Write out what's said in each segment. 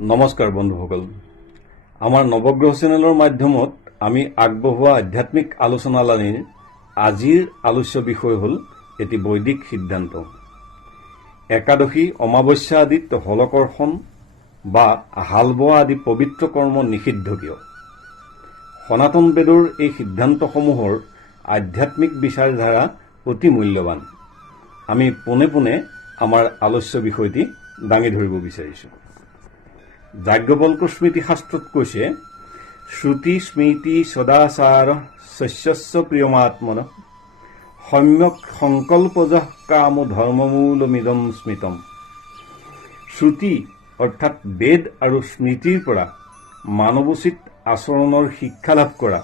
নমস্কাৰ বন্ধুসকল, আমাৰ নৱগ্ৰহ চেনেলৰ মাধ্যমত আমি আগবঢ়োৱা আধ্যাত্মিক আলোচনালানিৰ আজিৰ আলোচ্য বিষয় হ'ল এটি বৈদিক সিদ্ধান্ত। একাদশী অমাৱস্যা আদিত হলকৰ্ষণ বা হাল বোৱা আদি পবিত্ৰ কৰ্ম নিষিদ্ধ কিয়? সনাতন বেদৰ এই সিদ্ধান্তসমূহৰ আধ্যাত্মিক বিচাৰধাৰা অতি মূল্যৱান। আমি পোনে পোনে আমাৰ আলোচ্য বিষয়টি দাঙি ধৰিব বিচাৰিছোঁ। যাজ্ঞবল্ক স্মৃতি শাস্ত্ৰত কৈছে, শ্ৰুতি স্মৃতি সদাচাৰ শস্যস্য প্ৰিয়মাত্মন সম্যক সংকল্পজঃ কাম ধৰ্মমূলমিদম স্মৃতম। শ্ৰুতি অৰ্থাৎ বেদ আৰু স্মৃতিৰ পৰা মানৱোচিত আচৰণৰ শিক্ষা লাভ কৰা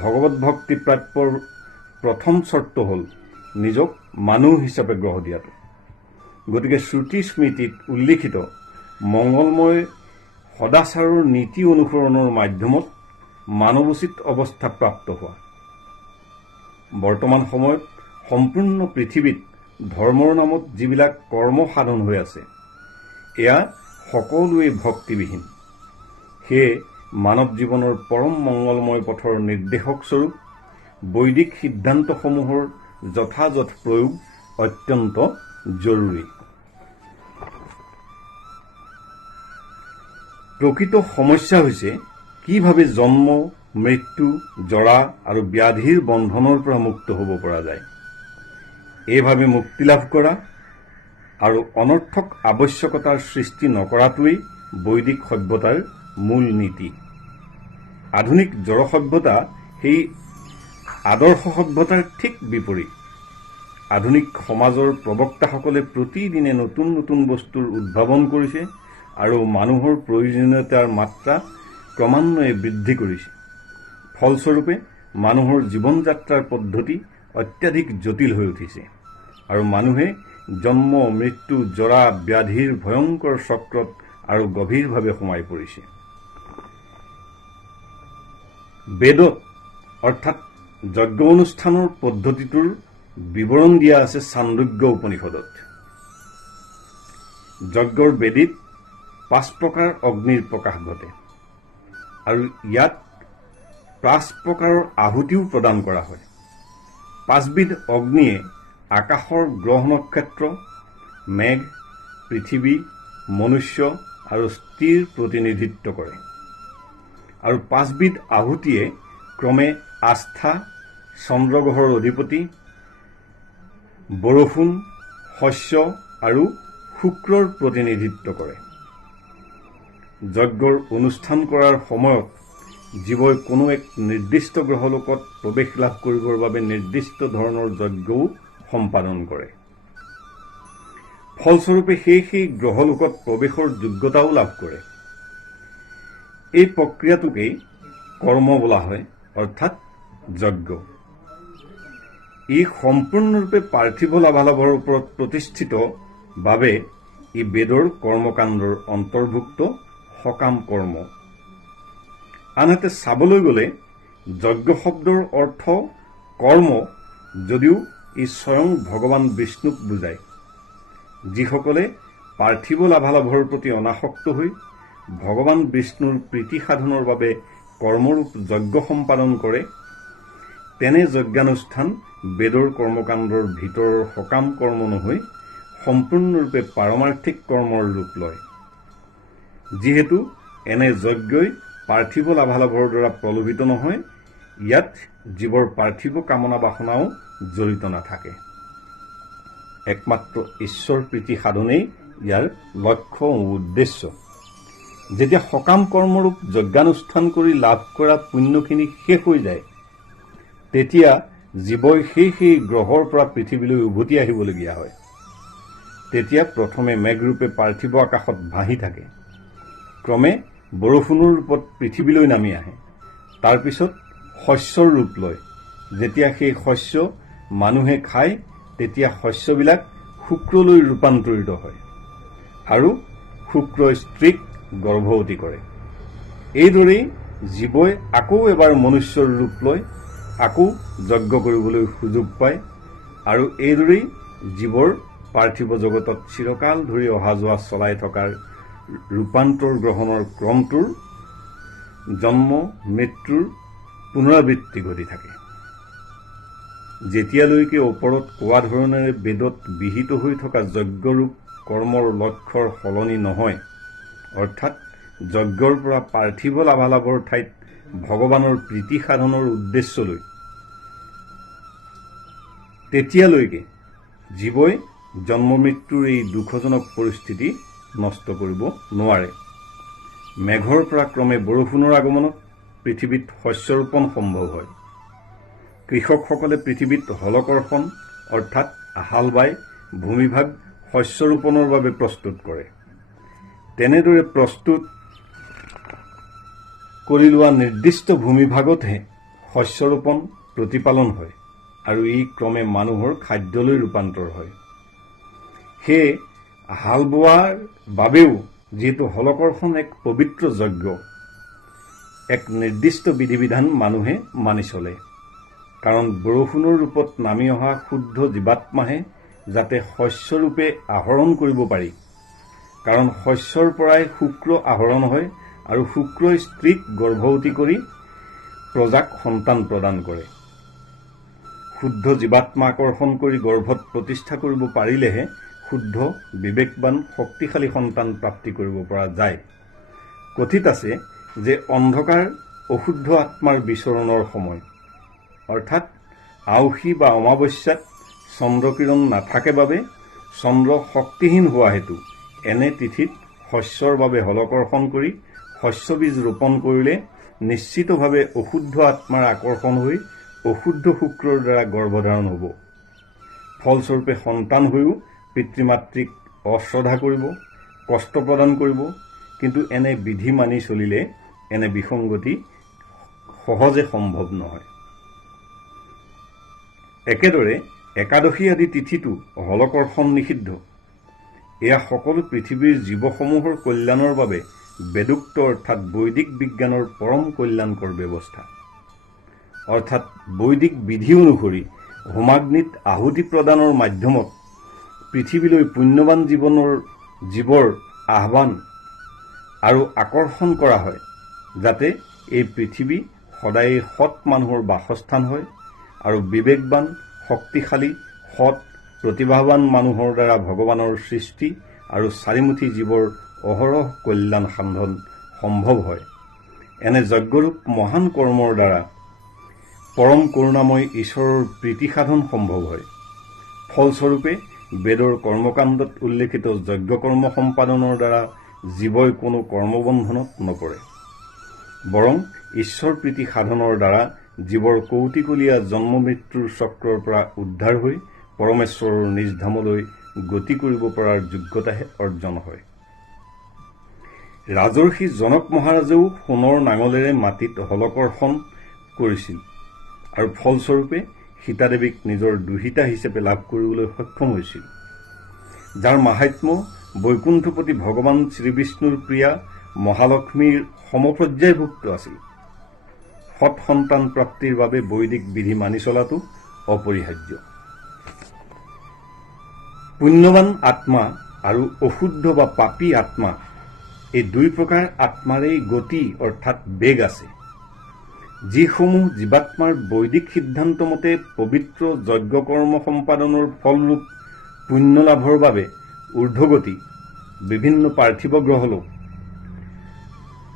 ভগৱত ভক্তি প্ৰাপ্যৰ প্ৰথম চৰ্ত হ'ল নিজক মানুহ হিচাপে গ্ৰহ দিয়াটো। গতিকে শ্ৰুতি স্মৃতিত উল্লিখিত মংগলময় সদাচাৰৰ নীতি অনুসৰণৰ মাধ্যমত মানৱোচিত অৱস্থা প্ৰাপ্ত হোৱা। বৰ্তমান সময়ত সম্পূৰ্ণ পৃথিৱীত ধৰ্মৰ নামত যিবিলাক কৰ্ম সাধন হৈ আছে, এয়া সকলোৱে ভক্তিবিহীন। সেয়ে মানৱ জীৱনৰ পৰম মংগলময় পথৰ নিৰ্দেশক স্বৰূপ বৈদিক সিদ্ধান্তসমূহৰ যথাযথ প্ৰয়োগ অত্যন্ত জৰুৰী। প্ৰকৃত সমস্যা হৈছে কিভাৱে জন্ম, মৃত্যু, জৰা আৰু ব্যাধিৰ বন্ধনৰ পৰা মুক্ত হ'ব পৰা যায়। এইভাৱে মুক্তি লাভ কৰা আৰু অনৰ্থক আৱশ্যকতাৰ সৃষ্টি নকৰাটোৱেই বৈদিক সভ্যতাৰ মূল নীতি। আধুনিক জড় সভ্যতা সেই আদৰ্শ সভ্যতাৰ ঠিক বিপৰীত। আধুনিক সমাজৰ প্ৰবক্তাসকলে প্ৰতিদিনে নতুন নতুন বস্তুৰ উদ্ভাৱন কৰিছে আৰু মানুহৰ প্ৰয়োজনীয়তাৰ মাত্ৰা ক্ৰমান্বয়ে বৃদ্ধি কৰিছে। ফলস্বৰূপে মানুহৰ জীৱন যাত্ৰাৰ পদ্ধতি অত্যাধিক জটিল হৈ উঠিছে আৰু মানুহে জন্ম, মৃত্যু, জৰা, ব্যাধিৰ ভয়ংকৰ চক্ৰত আৰু গভীৰভাৱে সোমাই পৰিছে। বেদত অৰ্থাৎ যজ্ঞ অনুষ্ঠানৰ পদ্ধতিটোৰ বিৱৰণ দিয়া আছে ছান্দোগ্য উপনিষদত। যজ্ঞৰ বেদীত 5 প্ৰকাৰ অগ্নিৰ প্ৰকাশ ঘটে আৰু ইয়াত 5 প্ৰকাৰৰ আহুতিও প্ৰদান কৰা হয়। 5 বিধ অগ্নিয়ে আকাশৰ গ্ৰহ নক্ষত্ৰ, মেঘ, পৃথিৱী, মনুষ্য আৰু স্থিৰ প্ৰতিনিধিত্ব কৰে আৰু 5 বিধ আহুতিয়ে ক্ৰমে আস্থা, চন্দ্ৰগ্ৰহৰ অধিপতি, বৰষুণ, শস্য আৰু শুক্ৰৰ প্ৰতিনিধিত্ব কৰে। যজ্ঞৰ অনুষ্ঠান কৰাৰ সময়ত জীৱই কোনো এক নিৰ্দিষ্ট গ্ৰহলোকত প্ৰৱেশ লাভ কৰিবৰ বাবে নিৰ্দিষ্ট ধৰণৰ যজ্ঞও সম্পাদন কৰে। ফলস্বৰূপে সেই গ্ৰহলোকত প্ৰৱেশৰ যোগ্যতাও লাভ কৰে। এই প্ৰক্ৰিয়াটোকেই কৰ্ম বোলা হয়, অৰ্থাৎ যজ্ঞ। ই সম্পূৰ্ণৰূপে পাৰ্থিৱ লাভালাভৰ ওপৰত প্ৰতিষ্ঠিত বাবে ই বেদৰ কৰ্মকাণ্ডৰ অন্তৰ্ভুক্ত সকাম কৰ্ম। আনহাতে চাবলৈ গ'লে যজ্ঞ শব্দৰ অৰ্থ কৰ্ম, যদিও ই স্বয়ং ভগৱান বিষ্ণুক বুজায়। যিসকলে পাৰ্থিৱ লাভালাভৰ প্ৰতি অনাসক্ত হৈ ভগৱান বিষ্ণুৰ প্ৰীতি সাধনৰ বাবে কৰ্মৰূপ যজ্ঞ সম্পাদন কৰে, তেনে যজ্ঞানুষ্ঠান বেদৰ কৰ্মকাণ্ডৰ ভিতৰৰ সকাম কৰ্ম নহৈ সম্পূৰ্ণৰূপে পাৰমাৰ্থিক কৰ্মৰ ৰূপ লয়। যিহেতু এনে যজ্ঞই পাৰ্থিৱ লাভালাভৰ দ্বাৰা প্ৰলোভিত নহয়, ইয়াত জীৱৰ পাৰ্থিৱ কামনা বাসনাও জড়িত নাথাকে। একমাত্ৰ ঈশ্বৰ প্ৰীতি সাধনেই ইয়াৰ লক্ষ্য ও উদ্দেশ্য। যেতিয়া সকাম কৰ্মৰূপ যজ্ঞানুষ্ঠান কৰি লাভ কৰা পুণ্যখিনি শেষ হৈ যায়, তেতিয়া জীৱই সেই গ্ৰহৰ পৰা পৃথিৱীলৈ উভতি আহিবলগীয়া হয়। তেতিয়া প্ৰথমে মেঘৰূপে পাৰ্থিৱ আকাশত ভাহি থাকে, ক্ৰমে বৰষুণৰ ৰূপত পৃথিৱীলৈ নামি আহে। তাৰ পিছত শস্যৰ ৰূপ লয়। যেতিয়া সেই শস্য মানুহে খায়, তেতিয়া শস্যবিলাক শুক্ৰলৈ ৰূপান্তৰিত হয় আৰু শুক্ৰই স্ত্ৰীক গৰ্ভৱতী কৰে। এইদৰেই জীৱই আকৌ এবাৰ মনুষ্যৰ ৰূপ লয়, আকৌ যজ্ঞ কৰিবলৈ সুযোগ পায় আৰু এইদৰেই জীৱৰ পাৰ্থিৱ জগতত চিৰকাল ধৰি অহা যোৱা চলাই থকাৰ ৰূপান্তৰ গ্ৰহণৰ ক্ৰমটোৰ জন্ম মৃত্যুৰ পুনৰাবৃত্তি ঘটি থাকে। যেতিয়ালৈকে ওপৰত কোৱা ধৰণেৰে বেদত বিহিত হৈ থকা যজ্ঞৰূপ কৰ্মৰ লক্ষ্যৰ সলনি নহয়, অৰ্থাৎ যজ্ঞৰ পৰা পাৰ্থিৱ লাভালাভৰ ঠাইত ভগৱানৰ প্ৰীতি সাধনৰ উদ্দেশ্যলৈ, তেতিয়ালৈকে জীৱই জন্ম মৃত্যুৰ এই দুখজনক পৰিস্থিতি নষ্ট কৰিব নোৱাৰে। মেঘৰ পৰা ক্ৰমে বৰষুণৰ আগমনত পৃথিৱীত শস্য ৰোপণ সম্ভৱ হয়। কৃষকসকলে পৃথিৱীত হলকৰ্ষণ অৰ্থাৎ হাল বাই ভূমিভাগ শস্য ৰোপণৰ বাবে প্ৰস্তুত কৰে। তেনেদৰে প্ৰস্তুত কৰি লোৱা নিৰ্দিষ্ট ভূমিভাগতহে শস্য ৰোপণ প্ৰতিপালন হয় আৰু ই ক্ৰমে মানুহৰ খাদ্যলৈ ৰূপান্তৰ হয়। সেয়ে হাল বোৱাৰ বাবেও যিহেতু হলকৰ্ষণ এক পবিত্ৰ যজ্ঞ, এক নিৰ্দিষ্ট বিধি বিধান মানুহে মানি চলে। কাৰণ বৰষুণৰ ৰূপত নামি অহা শুদ্ধ জীৱাত্মাহে যাতে শস্যৰূপে আহৰণ কৰিব পাৰি, কাৰণ শস্যৰ পৰাই শুক্ৰ আহৰণ হয় আৰু শুক্ৰই স্ত্ৰীক গৰ্ভৱতী কৰি প্ৰজাক সন্তান প্ৰদান কৰে। শুদ্ধ জীৱাত্মা আকৰ্ষণ কৰি গৰ্ভত প্ৰতিষ্ঠা কৰিব পাৰিলেহে শুদ্ধ বিবেকবান শক্তিশালী সন্তান প্ৰাপ্তি কৰিব পৰা যায়। কথিত আছে যে অন্ধকাৰ অশুদ্ধ আত্মাৰ বিচৰণৰ সময়, অৰ্থাৎ আউসী বা অমাৱস্যাত চন্দ্ৰকিৰণ নাথাকে বাবে চন্দ্ৰ শক্তিহীন হোৱা হেতু এনে তিথিত শস্যৰ বাবে হলকৰ্ষণ কৰি শস্যবীজ ৰোপণ কৰিলে নিশ্চিতভাৱে অশুদ্ধ আত্মাৰ আকৰ্ষণ হৈ অশুদ্ধ শুক্ৰৰ দ্বাৰা গৰ্ভধাৰণ হ'ব। ফলস্বৰূপে সন্তান হৈও পিতৃ মাতৃক অশ্ৰদ্ধা কৰিব, কষ্ট প্ৰদান কৰিব। কিন্তু এনে বিধি মানি চলিলে এনে বিসংগতি সহজে সম্ভৱ নহয়। একেদৰে একাদশী আদি তিথিটো হলকৰ্ষণ নিষিদ্ধ। এয়া সকলো পৃথিৱীৰ জীৱসমূহৰ কল্যাণৰ বাবে বেদোক্ত অৰ্থাৎ বৈদিক বিজ্ঞানৰ পৰম কল্যাণকৰ ব্যৱস্থা। অৰ্থাৎ বৈদিক বিধি অনুসৰি হোমাগ্নিত আহুতি প্ৰদানৰ মাধ্যমত পৃথিৱীলৈ পুণ্যৱান জীৱৰ আহ্বান আৰু আকৰ্ষণ কৰা হয়, যাতে এই পৃথিৱী সদায় সৎ মানুহৰ বাসস্থান হয় আৰু বিবেকবান শক্তিশালী সৎ প্ৰতিভাৱান মানুহৰ দ্বাৰা ভগৱানৰ সৃষ্টি আৰু চাৰিমুঠি জীৱৰ অহৰহ কল্যাণ সাধন সম্ভৱ হয়। এনে যজ্ঞৰূপ মহান কৰ্মৰ দ্বাৰা পৰম কৰুণাময় ঈশ্বৰৰ প্ৰীতি সাধন সম্ভৱ হয়। ফলস্বৰূপে বেদৰ কৰ্মকাণ্ডত উল্লেখিত যজ্ঞকৰ্ম সম্পাদনৰ দ্বাৰা জীৱই কোনো কৰ্মবন্ধনত নপৰে, বৰং ঈশ্বৰ প্ৰীতি সাধনৰ দ্বাৰা জীৱৰ কৌটিকলীয়া জন্ম মৃত্যুৰ চক্ৰৰ পৰা উদ্ধাৰ হৈ পৰমেশ্বৰৰ নিজ ধামলৈ গতি কৰিব পৰাৰ যোগ্যতাহে অৰ্জন হয়। ৰাজৰ্ষি জনক মহাৰাজেও সোণৰ নাঙলেৰে মাটিত হলকৰ্ষণ কৰিছিল আৰু ফলস্বৰূপে সীতাদেৱীক নিজৰ দুহিতা হিচাপে লাভ কৰিবলৈ সক্ষম হৈছিল, যাৰ মাহাত্ম্য বৈকুণ্ঠপতি ভগৱান শ্ৰীবিষ্ণুৰ প্ৰিয়া মহালক্ষ্মীৰ সমপৰ্যায়ভুক্ত আছিল। সৎ সন্তান প্ৰাপ্তিৰ বাবে বৈদিক বিধি মানি চলাটো অপৰিহাৰ্য। পুণ্যৱান আত্মা আৰু অশুদ্ধ বা পাপী আত্মা, এই দুই প্ৰকাৰ আত্মাৰেই গতি অৰ্থাৎ বেগ আছে। যিসমূহ জীৱাত্মাৰ বৈদিক সিদ্ধান্ত মতে পবিত্ৰ যজ্ঞকৰ্ম সম্পাদনৰ ফলৰূপ পুণ্য লাভৰ বাবে ঊৰ্ধ্বগতি বিভিন্ন পাৰ্থিৱ গ্ৰহলোক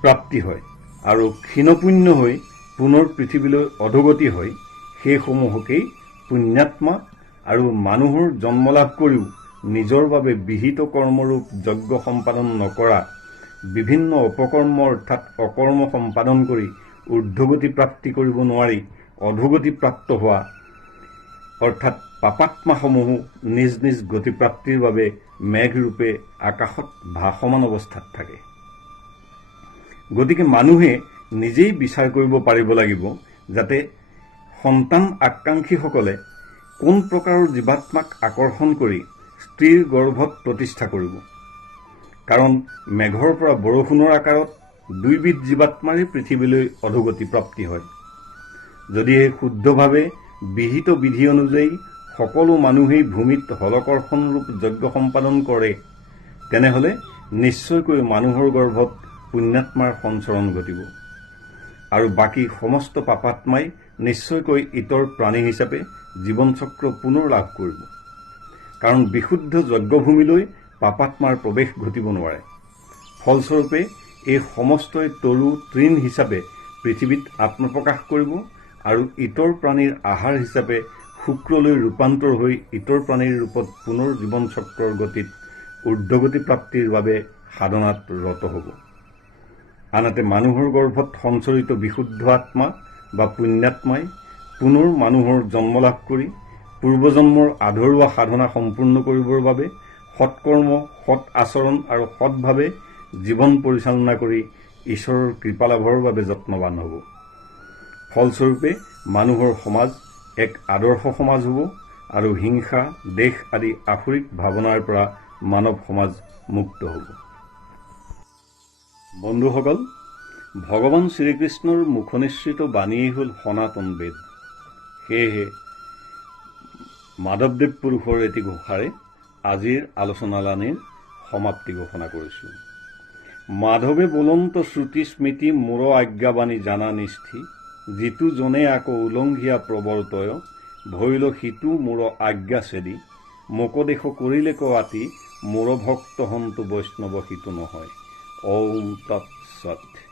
প্ৰাপ্তি হয় আৰু ক্ষীণপুণ্য হৈ পুনৰ পৃথিৱীলৈ অধোগতি হয়, সেইসমূহকেই পুণ্যাত্মা আৰু মানুহৰ জন্ম লাভ কৰিও নিজৰ বাবে বিহিত কৰ্মৰূপ যজ্ঞ সম্পাদন নকৰা, বিভিন্ন অপকৰ্ম অৰ্থাৎ অকৰ্ম সম্পাদন কৰি ঊৰ্ধ্বগতি প্ৰাপ্তি কৰিব নোৱাৰি অধোগতি প্ৰাপ্ত হোৱা অৰ্থাৎ পাপাত্মাসমূহো নিজ নিজ গতিপ্ৰাপ্তিৰ বাবে মেঘৰূপে আকাশত ভাসমান অৱস্থাত থাকে। গতিকে মানুহে নিজেই বিচাৰ কৰিব পাৰিব লাগিব যাতে সন্তান আকাংক্ষীসকলে কোন প্ৰকাৰৰ জীৱাত্মাক আকৰ্ষণ কৰি স্ত্ৰীৰ গৰ্ভত প্ৰতিষ্ঠা কৰিব। কাৰণ মেঘৰ পৰা বৰষুণৰ আকাৰত দুইবিধ জীৱাত্মাৰে পৃথিৱীলৈ অধোগতি প্ৰাপ্তি হয়। যদিহে শুদ্ধভাৱে বিহিত বিধি অনুযায়ী সকলো মানুহেই ভূমিত হলকৰ্ষণৰূপ যজ্ঞ সম্পাদন কৰে, তেনেহলে নিশ্চয়কৈ মানুহৰ গৰ্ভত পুণ্যাত্মাৰ সঞ্চৰণ ঘটিব আৰু বাকী সমস্ত পাপাত্মাই নিশ্চয়কৈ ইতৰ প্ৰাণী হিচাপে জীৱনচক্ৰ পুনৰ লাভ কৰিব। কাৰণ বিশুদ্ধ যজ্ঞভূমিলৈ পাপাত্মাৰ প্ৰৱেশ ঘটিব নোৱাৰে। ফলস্বৰূপে এই সমস্তই তৰু তৃণ হিচাপে পৃথিৱীত আত্মপ্ৰকাশ কৰিব আৰু ইতৰ প্ৰাণীৰ আহাৰ হিচাপে শুক্ৰলৈ ৰূপান্তৰ হৈ ইতৰ প্ৰাণীৰ ৰূপত পুনৰ জীৱনচক্ৰৰ গতিত ঊৰ্ধ্বগতি প্ৰাপ্তিৰ বাবে সাধনাত ৰত হ'ব। আনহাতে মানুহৰ গৰ্ভত সঞ্চৰিত বিশুদ্ধ আত্মা বা পুণ্যাত্মাই পুনৰ মানুহৰ জন্ম লাভ কৰি পূৰ্বজন্মৰ আধৰুৱা সাধনা সম্পূৰ্ণ কৰিবৰ বাবে সৎকৰ্ম, সৎ আচৰণ আৰু সৎভাৱে জীৱন পৰিচালনা কৰি ঈশ্বৰৰ কৃপা লাভৰ বাবে যত্নৱান হ'ব। ফলস্বৰূপে মানুহৰ সমাজ এক আদৰ্শ সমাজ হ'ব আৰু হিংসা, দেশ আদি আসুৰিক ভাৱনাৰ পৰা মানৱ সমাজ মুক্ত হ'ব। বন্ধুসকল, ভগৱান শ্ৰীকৃষ্ণৰ মুখনিসৃত বাণীয়েই হ'ল সনাতন বেদ। সেয়েহে মাধৱদেৱ পুৰুষৰ এটি ঘোষাৰে আজিৰ আলোচনালানিৰ সমাপ্তি ঘোষণা কৰিছোঁ। মাধৱে বলন্ত শ্ৰুতি স্মৃতি মোৰ আজ্ঞাবাণী জানা নিষ্ঠি, যিটো জনে আকৌ উলংঘিয়া প্ৰৱৰ্তয়, ভৈল সিটো মোৰ আজ্ঞা ছেদি, মোকদেশ কৰিলে আতি, মোৰ ভক্ত হন্তু বৈষ্ণৱ সিটো নহয়। ওম তৎসৎ।